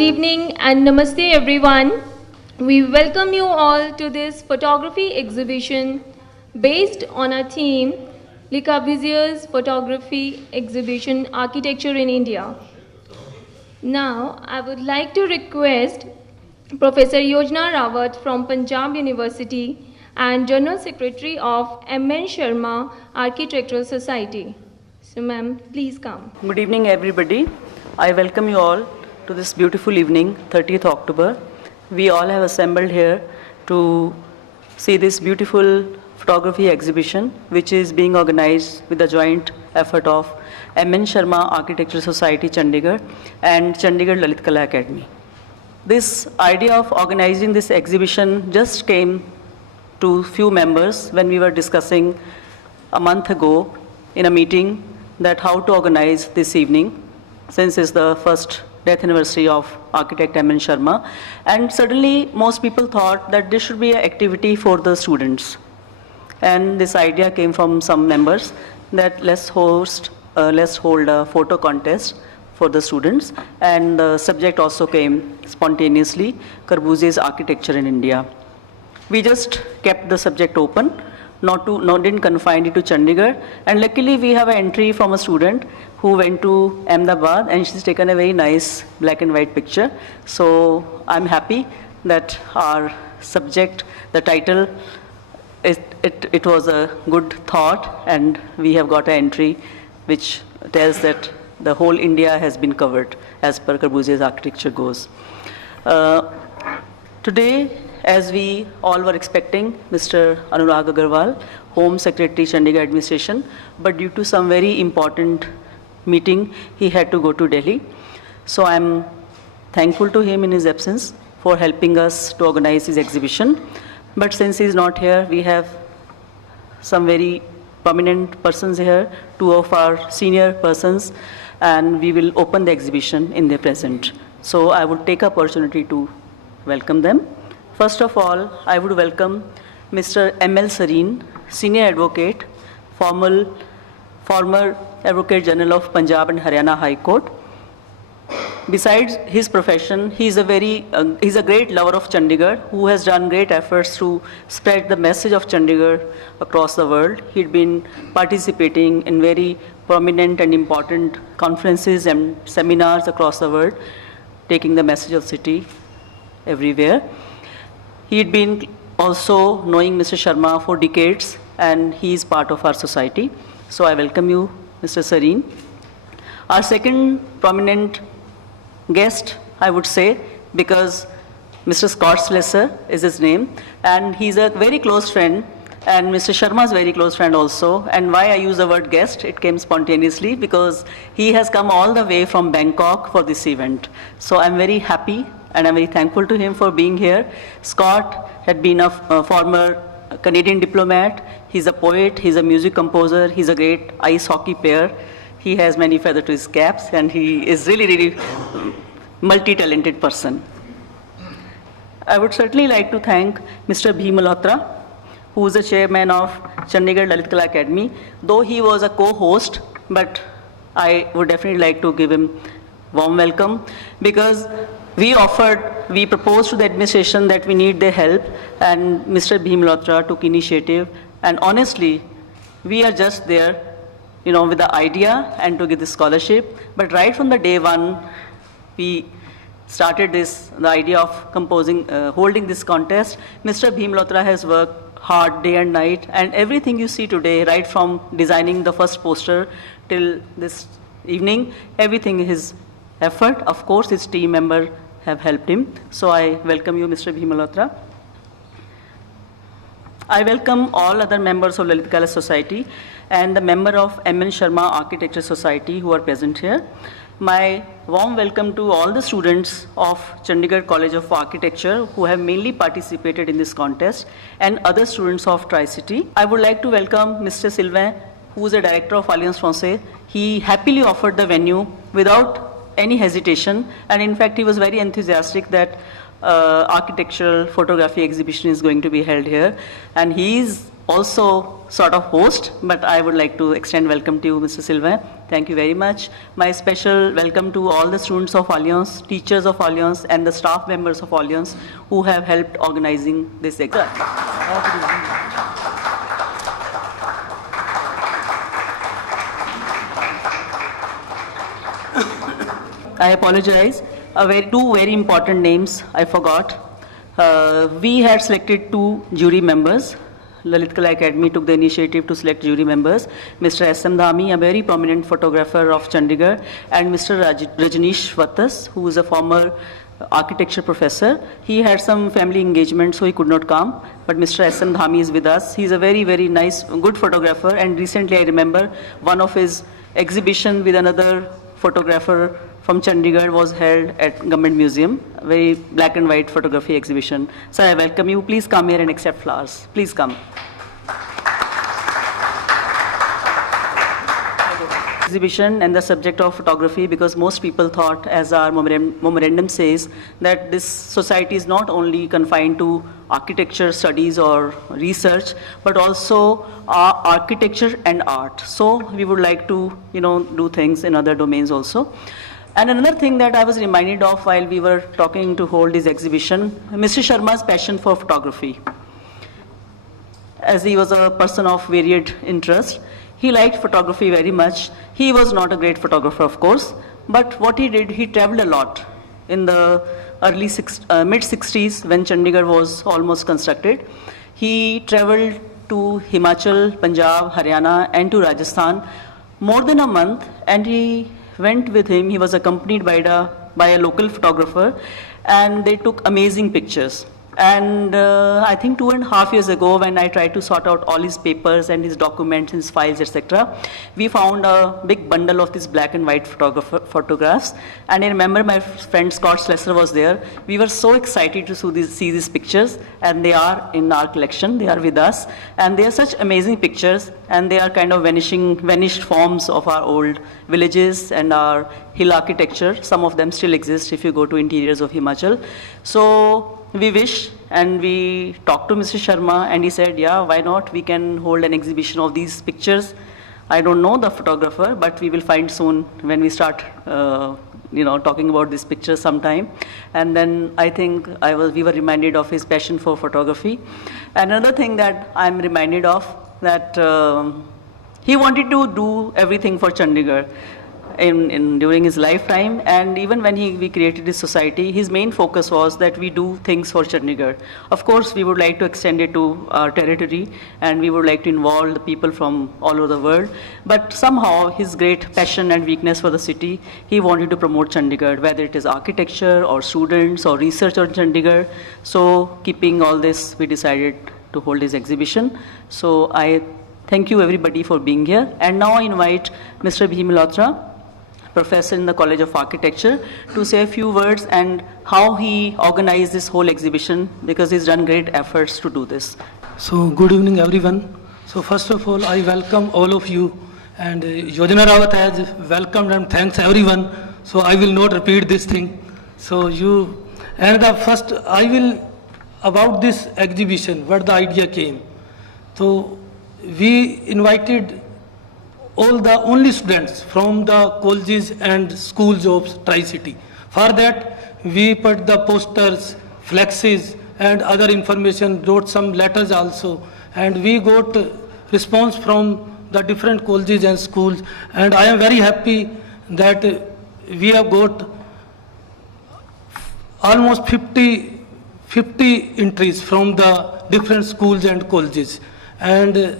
Good evening and namaste everyone. We welcome you all to this photography exhibition based on our theme Le Corbusier's Photography Exhibition Architecture in India. Now I would like to request Professor Yojna Rawat from Punjab University and General Secretary of M.N.Sharma Architectural Society. So ma'am, please come. Good evening everybody. I welcome you all to this beautiful evening, 30th October. We all have assembled here to see this beautiful photography exhibition which is being organized with the joint effort of M.N.Sharma Architecture Society Chandigarh and Chandigarh Lalit Academy. This idea of organizing this exhibition just came to few members when we were discussing a month ago in a meeting that how to organize this evening, since it's the first death anniversary of architect M.N. Sharma. And suddenly most people thought that this should be an activity for the students. And this idea came from some members that let's hold a photo contest for the students. And the subject also came spontaneously, Corbusier's Architecture in India. We just kept the subject open, didn't confine it to Chandigarh, and luckily we have an entry from a student who went to Ahmedabad and she's taken a very nice black and white picture. So I'm happy that our subject, the title, it was a good thought, and we have got an entry which tells that the whole India has been covered as per Corbusier's architecture goes. Today, as we all were expecting, Mr. Anurag Agarwal, Home Secretary, Chandigarh Administration, but due to some very important meeting, he had to go to Delhi. So I'm thankful to him in his absence for helping us to organize his exhibition. But since he's not here, we have some very prominent persons here, two of our senior persons, and we will open the exhibition in their presence. So I would take opportunity to welcome them. First of all, I would welcome Mr. M.L. Sareen, Senior Advocate, former Advocate General of Punjab and Haryana High Court. Besides his profession, he's a great lover of Chandigarh who has done great efforts to spread the message of Chandigarh across the world. He'd been participating in very prominent and important conferences and seminars across the world, taking the message of city everywhere. He'd been also knowing Mr. Sharma for decades, and he is part of our society. So I welcome you, Mr. Sareen. Our second prominent guest, I would say, because Mr. Scott Slesser is his name, and he's a very close friend, and Mr. Sharma is a very close friend also. And why I use the word guest, it came spontaneously because he has come all the way from Bangkok for this event. So I'm very happy and I'm very thankful to him for being here. Scott had been a former Canadian diplomat. He's a poet, he's a music composer, he's a great ice hockey player. He has many feathers to his caps, and he is really multi-talented person. I would certainly like to thank Mr. Bhim Malhotra, who is the chairman of Chandigarh Lalit Academy. Though he was a co-host, but I would definitely like to give him warm welcome, because we proposed to the administration that we need their help, and Mr. Bhim Malhotra took initiative, and honestly, we are just there, with the idea and to give the scholarship. But right from the day one, we started the idea of holding this contest. Mr. Bhim Malhotra has worked hard day and night, and everything you see today, right from designing the first poster till this evening, everything is his effort. Of course, his team members have helped him. So I welcome you, Mr. Bhim Malhotra. I welcome all other members of Lalit Kala Society and the member of M.N. Sharma Architecture Society who are present here. My warm welcome to all the students of Chandigarh College of Architecture who have mainly participated in this contest, and other students of Tri-City. I would like to welcome Mr. Sylvain, who is the director of Alliance Francaise. He happily offered the venue without any hesitation, and in fact he was very enthusiastic that architectural photography exhibition is going to be held here, and he is also sort of host, but I would like to extend welcome to you, Mr. Sylvain. Thank you very much. My special welcome to all the students of Alliance, teachers of Alliance, and the staff members of Alliance who have helped organizing this exam. I apologize. Two very important names I forgot. We had selected 2 jury members. Lalit Kala Academy took the initiative to select jury members. Mr. S.M. Dhami, a very prominent photographer of Chandigarh, and Mr. Rajneesh Vattas, who is a former architecture professor. He had some family engagement, so he could not come. But Mr. S.M. Dhami is with us. He's a very, very nice, good photographer. And recently I remember one of his exhibition with another photographer from Chandigarh was held at Government Museum, a very black and white photography exhibition. Sir, I welcome you. Please come here and accept flowers. Please come. Exhibition and the subject of photography, because most people thought, as our memorandum says, that this society is not only confined to architecture studies or research, but also architecture and art. So we would like to, do things in other domains also. And another thing that I was reminded of while we were talking to hold this exhibition, Mr. Sharma's passion for photography. As he was a person of varied interest, he liked photography very much. He was not a great photographer, of course, but what he did, he traveled a lot in the mid-60s when Chandigarh was almost constructed. He traveled to Himachal, Punjab, Haryana, and to Rajasthan more than a month, and he went with him. He was accompanied by a local photographer, and they took amazing pictures. And I think 2.5 years ago, when I tried to sort out all his papers and his documents, his files, etc., we found a big bundle of these black and white photographs. And I remember my friend Scott Slessor was there. We were so excited to see these pictures, and they are in our collection. They are with us, and they are such amazing pictures, and they are kind of vanished forms of our old villages and our hill architecture. Some of them still exist if you go to interiors of Himachal. So we wish, and we talked to Mr. Sharma, and he said, yeah, why not? We can hold an exhibition of these pictures. I don't know the photographer, but we will find soon when we start, talking about these pictures sometime. And then I think we were reminded of his passion for photography. Another thing that I'm reminded of, that he wanted to do everything for Chandigarh during his lifetime, and even when we created this society, his main focus was that we do things for Chandigarh. Of course, we would like to extend it to our territory, and we would like to involve the people from all over the world. But somehow, his great passion and weakness for the city, he wanted to promote Chandigarh, whether it is architecture or students or research on Chandigarh. So, keeping all this, we decided to hold this exhibition. So, I thank you everybody for being here. And now I invite Mr. Bhim Malhotra, professor in the College of Architecture, to say a few words and how he organized this whole exhibition, because he's done great efforts to do this. So good evening everyone. So first of all, I welcome all of you, and Yojana Rawat has welcomed and thanks everyone. So I will not repeat this thing. So first I will, about this exhibition, where the idea came. So we invited all the only students from the colleges and schools of Tri-City. For that, we put the posters, flexes, and other information, wrote some letters also, and we got response from the different colleges and schools. And I am very happy that we have got almost 50 entries from the different schools and colleges. And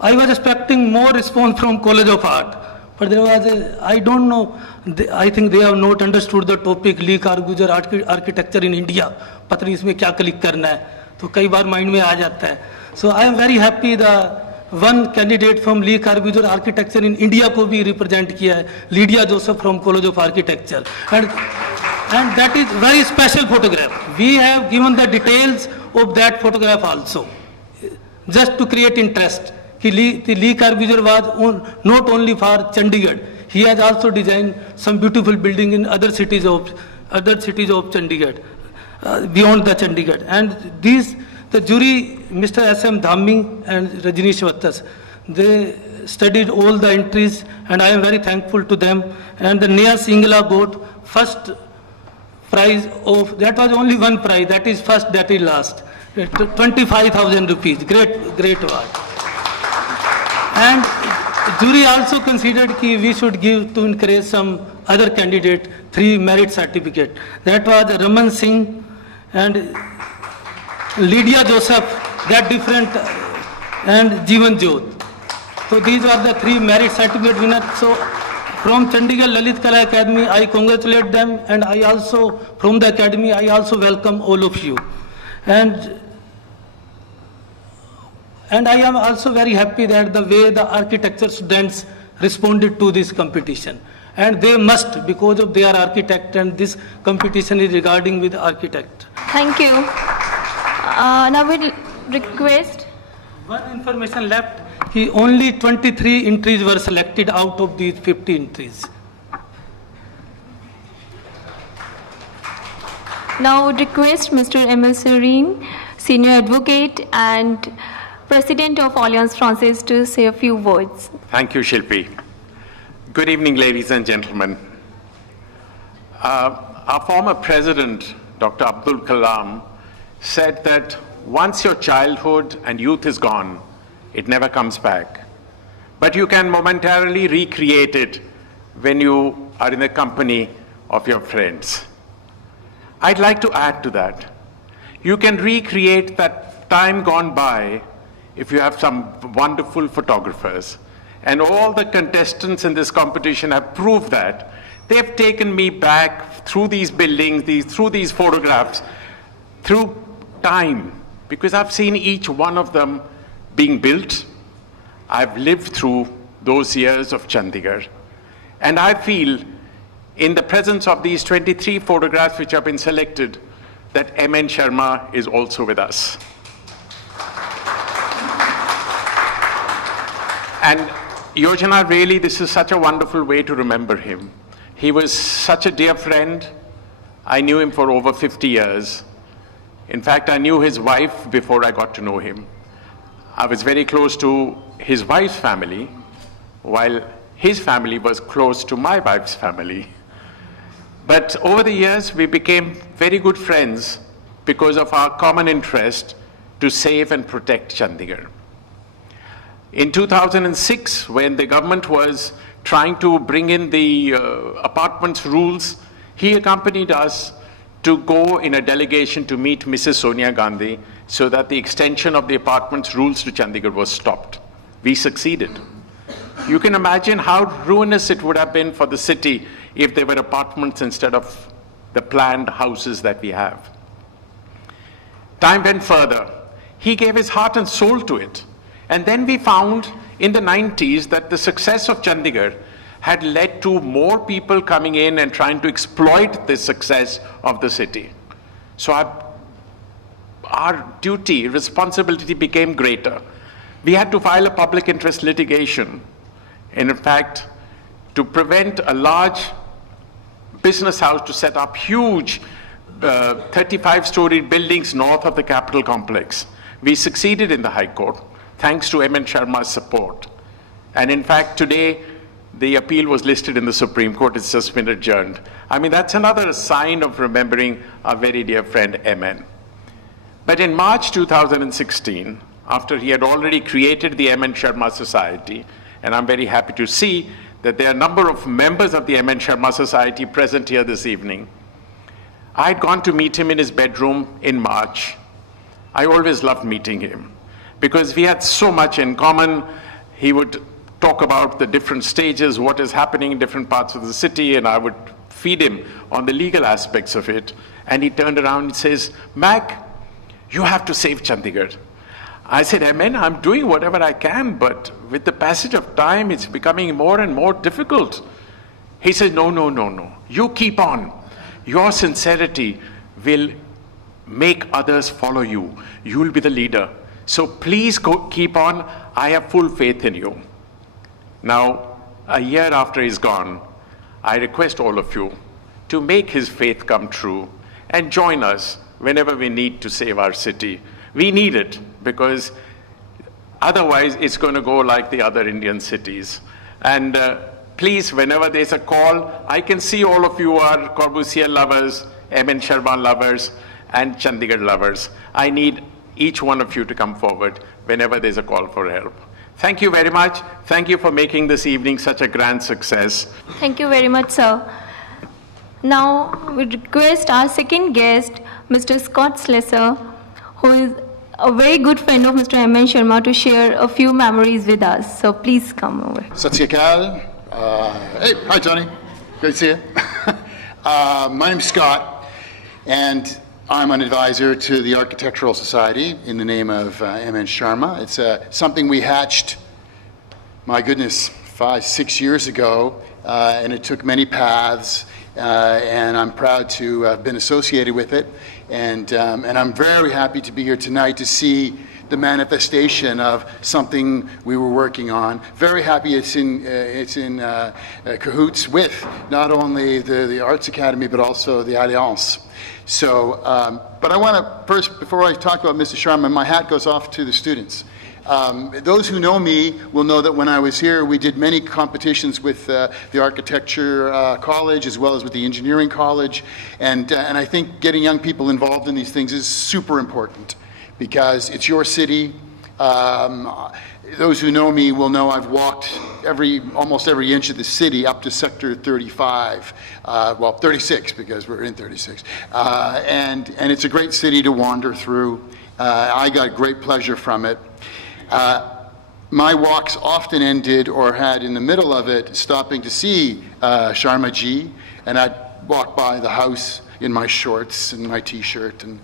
I was expecting more response from College of Art, but there was I don't know, I think they have not understood the topic, Lee Cargujar architecture in India. पता नहीं इसमें क्या click करना है, तो कई बार mind में आ जाता है. So I am very happy the one candidate from Lee Cargujar architecture in India को भी represent किया है, Lydia Joseph from College of Architecture, and that is very special photograph. We have given the details of that photograph also, just to create interest. Lee Cargujar was not only for Chandigarh, he has also designed some beautiful building in other cities of Chandigarh, beyond the Chandigarh. And The jury, Mr. S.M. Dhammi and Rajneesh Vattas, they studied all the entries, and I am very thankful to them. And the Neha Singla got first prize of, that was only one prize, that is first, that is last, 25,000 rupees, great award. And jury also considered that we should give to encourage some other candidate 3 merit certificate. That was Raman Singh and Lydia Joseph, that different, and Jeevan Jyot. So these are the 3 merit certificate winners. So from Chandigarh Lalit Kala Academy, I congratulate them, and I also, from the academy, I also welcome all of you. And I am also very happy that the way the architecture students responded to this competition. And they must, because of their architect, and this competition is regarding with architect. Thank you. Now we'll request. One information left, only 23 entries were selected out of these 50 entries. Now request Mr. M.N.Sharma, Senior Advocate and President of Alliance Francaise, to say a few words. Thank you, Shilpi. Good evening, ladies and gentlemen. Our former president, Dr. Abdul Kalam, said that once your childhood and youth is gone, it never comes back. But you can momentarily recreate it when you are in the company of your friends. I'd like to add to that. You can recreate that time gone by if you have some wonderful photographers. And all the contestants in this competition have proved that. They've taken me back through these buildings, through these photographs, through time, because I've seen each one of them being built. I've lived through those years of Chandigarh. And I feel, in the presence of these 23 photographs which have been selected, that M.N.Sharma is also with us. And Yojana, really, this is such a wonderful way to remember him. He was such a dear friend. I knew him for over 50 years. In fact, I knew his wife before I got to know him. I was very close to his wife's family, while his family was close to my wife's family. But over the years, we became very good friends because of our common interest to save and protect Chandigarh. In 2006, when the government was trying to bring in the apartments rules, he accompanied us to go in a delegation to meet Mrs. Sonia Gandhi so that the extension of the apartments rules to Chandigarh was stopped. We succeeded. You can imagine how ruinous it would have been for the city if there were apartments instead of the planned houses that we have. Time went further. He gave his heart and soul to it. And then we found in the 90s that the success of Chandigarh had led to more people coming in and trying to exploit the success of the city. So our duty, responsibility became greater. We had to file a public interest litigation. And in fact, to prevent a large business house to set up huge 35-story buildings north of the Capitol complex. We succeeded in the High Court, thanks to M.N.Sharma's support. And in fact, today, the appeal was listed in the Supreme Court. It's just been adjourned. I mean, that's another sign of remembering our very dear friend M.N. But in March 2016, after he had already created the M.N.Sharma Society, and I'm very happy to see that there are a number of members of the M.N.Sharma Society present here this evening. I had gone to meet him in his bedroom in March. I always loved meeting him because we had so much in common. He would talk about the different stages, what is happening in different parts of the city, and I would feed him on the legal aspects of it. And he turned around and says, Mac, you have to save Chandigarh. I said, Amen, I'm doing whatever I can, but with the passage of time, it's becoming more and more difficult. He said, no, you keep on. Your sincerity will make others follow you. You will be the leader. So please keep on. I have full faith in you. Now, a year after he's gone, I request all of you to make his faith come true and join us whenever we need to save our city. We need it because otherwise it's going to go like the other Indian cities. And please, whenever there's a call, I can see all of you are Corbusier lovers, M.N.Sharma lovers, and Chandigarh lovers. I need each one of you to come forward whenever there's a call for help. Thank you very much. Thank you for making this evening such a grand success. Thank you very much, sir. Now, we request our second guest, Mr. Scott Slesser, who is a very good friend of Mr. M.N. Sharma, to share a few memories with us. So please come over. Sat Sri Akal. Hey, hi Tony. Great to see you. My name's Scott, and I'm an advisor to the Architectural Society in the name of M.N. Sharma. It's something we hatched, my goodness, 5-6 years ago, and it took many paths, and I'm proud to have been associated with it. And I'm very happy to be here tonight to see the manifestation of something we were working on. Very happy it's in cahoots with not only the Arts Academy, but also the Alliance. So, but I want to first, before I talk about Mr. Sharma, my hat goes off to the students. Those who know me will know that when I was here, we did many competitions with the Architecture College as well as with the Engineering College. And I think getting young people involved in these things is super important because it's your city. Those who know me will know I've walked almost every inch of the city up to Sector 35, well, 36 because we're in 36. And it's a great city to wander through. I got great pleasure from it. My walks often ended or had in the middle of it stopping to see Sharma ji, and I'd walk by the house in my shorts and my t-shirt, and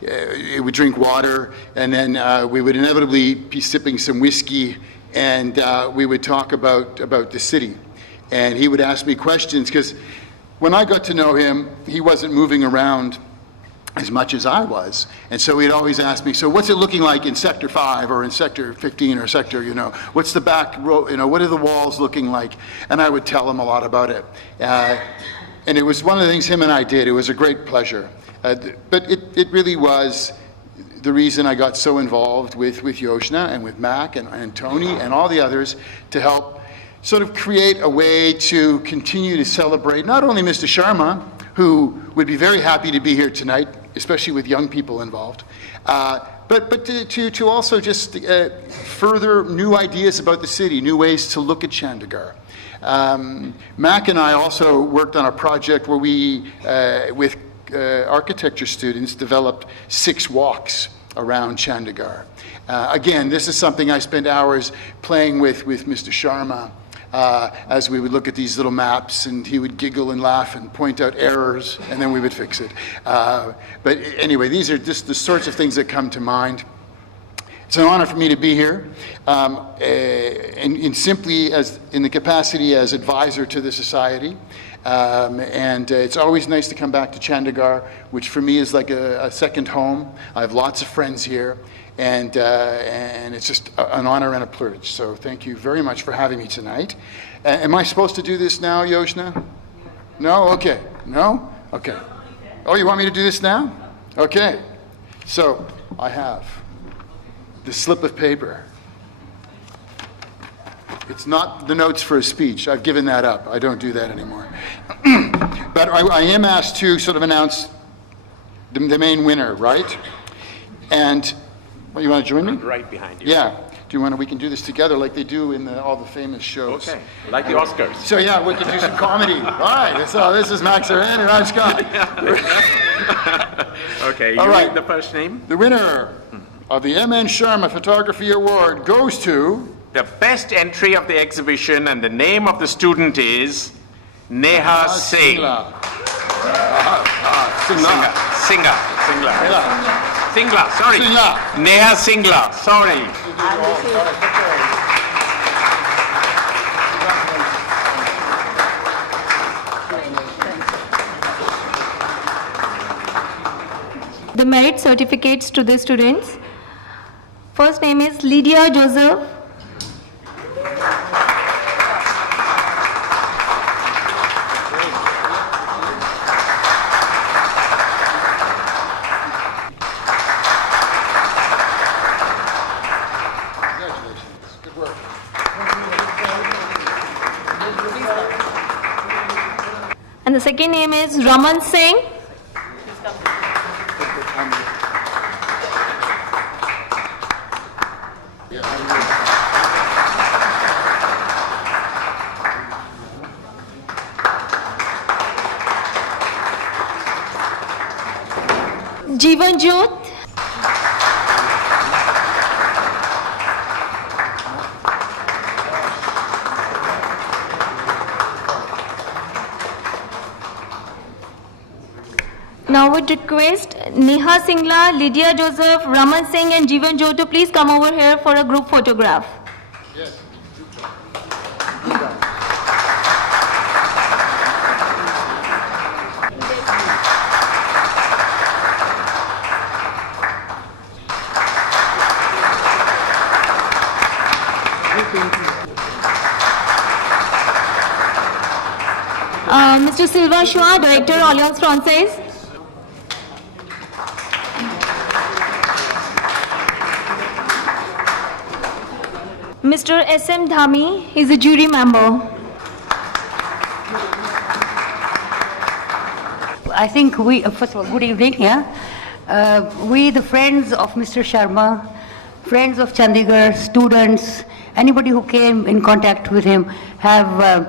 we would drink water, and then we would inevitably be sipping some whiskey, and we would talk about the city. And he would ask me questions, because when I got to know him, he wasn't moving around as much as I was. And so he'd always ask me, so what's it looking like in Sector 5 or in Sector 15 or Sector, what's the back row, what are the walls looking like? And I would tell him a lot about it. And it was one of the things him and I did. It was a great pleasure. But it really was the reason I got so involved with Yoshna and with Mac and Tony and all the others to help sort of create a way to continue to celebrate not only Mr. Sharma, who would be very happy to be here tonight, especially with young people involved, but to also just further new ideas about the city, new ways to look at Chandigarh. Mac and I also worked on a project where we, with architecture students, developed 6 walks around Chandigarh. Again, this is something I spent hours playing with Mr. Sharma as we would look at these little maps, and he would giggle and laugh and point out errors, and then we would fix it. But anyway, these are just the sorts of things that come to mind. It's an honor for me to be here, and simply in the capacity as advisor to the society. And it's always nice to come back to Chandigarh, which for me is like a second home. I have lots of friends here, and it's just an honor and a privilege. So thank you very much for having me tonight. Am I supposed to do this now, Yoshna? No? Okay. No? Okay. Oh, you want me to do this now? Okay. So I have the slip of paper. It's not the notes for a speech. I've given that up. I don't do that anymore. But I am asked to sort of announce the main winner, right? And you want to join me? I'm right behind you. Yeah. Do you want to? We can do this together like they do in all the famous shows. Okay. Like the Oscars. So yeah, we can do some comedy. All right. So this is Max Aran and I'm Scott. Okay. All You right. read the first name. The winner of the M.N. Sharma Photography Award goes to The best entry of the exhibition, and the name of the student is Neha Singh. Singla. Singla, sorry. Singla. Neha Singla, sorry. The merit certificates to the students. First name is Lydia Joseph. And the second name is Raman Singh. Jeevan Jyot. Now would request Neha Singla, Lydia Joseph, Raman Singh and Jeevan Jyot to please come over here for a group photograph. Yes. Mr. Sylvain Chua, Director, Alliance Francaise. Mr. S.M. Dhami, he is a jury member. I think we, first of all, good evening, yeah. We, the friends of Mr. Sharma, friends of Chandigarh, students, anybody who came in contact with him have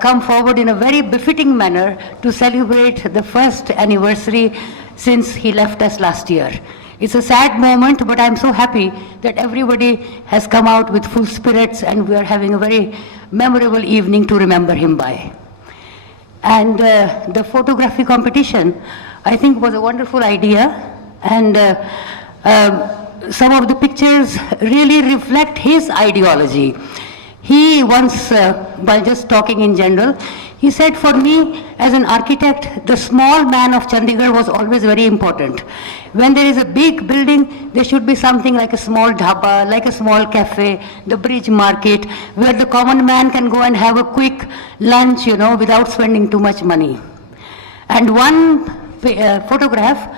come forward in a very befitting manner to celebrate the first anniversary since he left us last year. It's a sad moment, but I'm so happy that everybody has come out with full spirits and we are having a very memorable evening to remember him by. And the photography competition, I think, was a wonderful idea, and some of the pictures really reflect his ideology. He once, by just talking in general, he said, for me, as an architect, the small man of Chandigarh was always very important. When there is a big building, there should be something like a small dhaba, like a small cafe, the bridge market, where the common man can go and have a quick lunch, you know, without spending too much money. And one photograph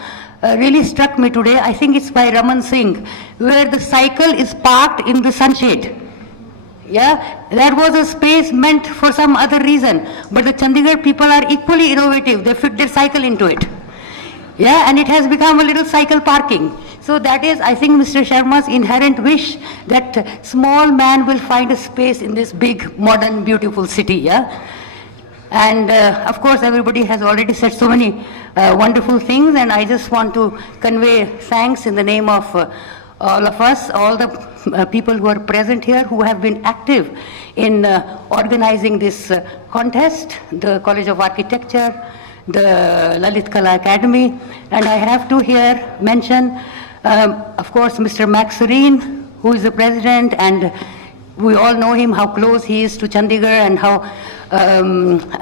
really struck me today. I think it's by Raman Singh, where the cycle is parked in the sunshade. Yeah, there was a space meant for some other reason, but the Chandigarh people are equally innovative. They fit their cycle into it. Yeah, and it has become a little cycle parking. So that is, I think, Mr. Sharma's inherent wish that small man will find a space in this big, modern, beautiful city. Yeah, and of course, everybody has already said so many wonderful things, and I just want to convey thanks in the name of all of us, all the people who are present here, who have been active in organizing this contest, the College of Architecture, the Lalit Kala Academy, and I have to here mention, of course, Mr. Max Serene, who is the president, and we all know him, how close he is to Chandigarh and how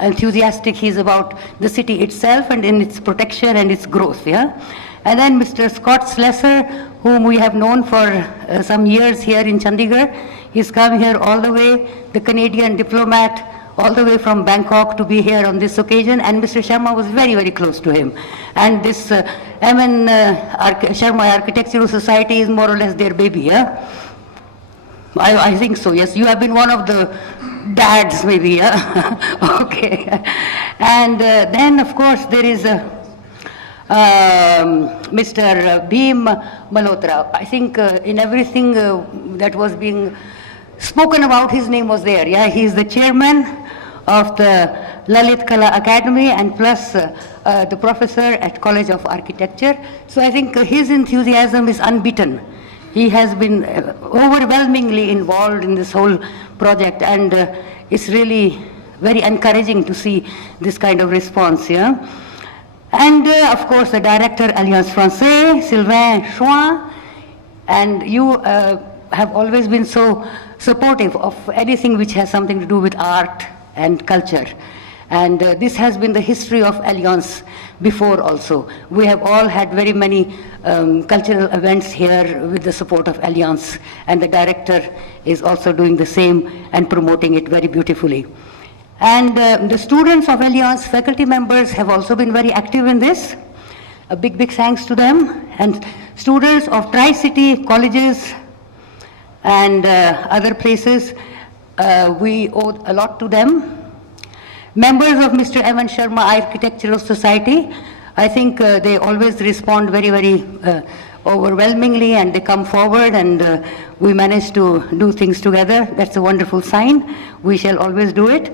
enthusiastic he is about the city itself and in its protection and its growth, yeah? And then Mr. Scott Slesser, whom we have known for some years here in Chandigarh. He's come here all the way, the Canadian diplomat, all the way from Bangkok to be here on this occasion, and Mr. Sharma was very, very close to him. And this M.N.Sharma Architectural Society is more or less their baby, yeah? I think so, yes. You have been one of the dads, maybe, yeah? Okay. And then, of course, there is Mr. Bhim Malhotra. I think in everything that was being spoken about, his name was there. Yeah, he is the chairman of the Lalit Kala Academy and plus the professor at College of Architecture. So I think his enthusiasm is unbeaten. He has been overwhelmingly involved in this whole project, and it's really very encouraging to see this kind of response. Yeah. And of course, the director, Alliance Francaise, Sylvain Chouin, and you have always been so supportive of anything which has something to do with art and culture. And this has been the history of Alliance before also. We have all had very many cultural events here with the support of Alliance, and the director is also doing the same and promoting it very beautifully. And the students of Alliance, faculty members, have also been very active in this. A big, big thanks to them. And students of Tri-City colleges and other places. We owe a lot to them. Members of Mr. M.N.Sharma Architectural Society, I think they always respond very, very overwhelmingly, and they come forward, and we manage to do things together. That's a wonderful sign. We shall always do it.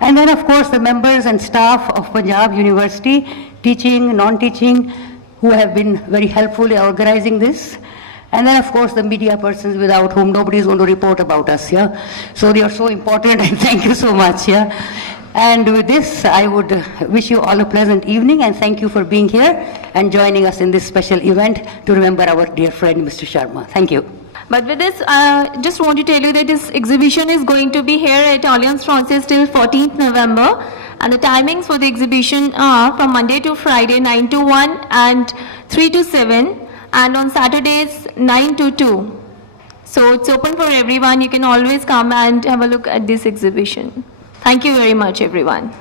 And then, of course, the members and staff of Punjab University, teaching, non-teaching, who have been very helpful in organizing this. And then, of course, the media persons without whom nobody is going to report about us, yeah? So they are so important, and thank you so much, yeah? And with this, I would wish you all a pleasant evening, and thank you for being here and joining us in this special event to remember our dear friend, Mr. Sharma. Thank you. But with this, just want to tell you that this exhibition is going to be here at Alliance Francaise till 14th November. And the timings for the exhibition are from Monday to Friday, 9 to 1 and 3 to 7. And on Saturdays, 9 to 2. So it's open for everyone. You can always come and have a look at this exhibition. Thank you very much, everyone.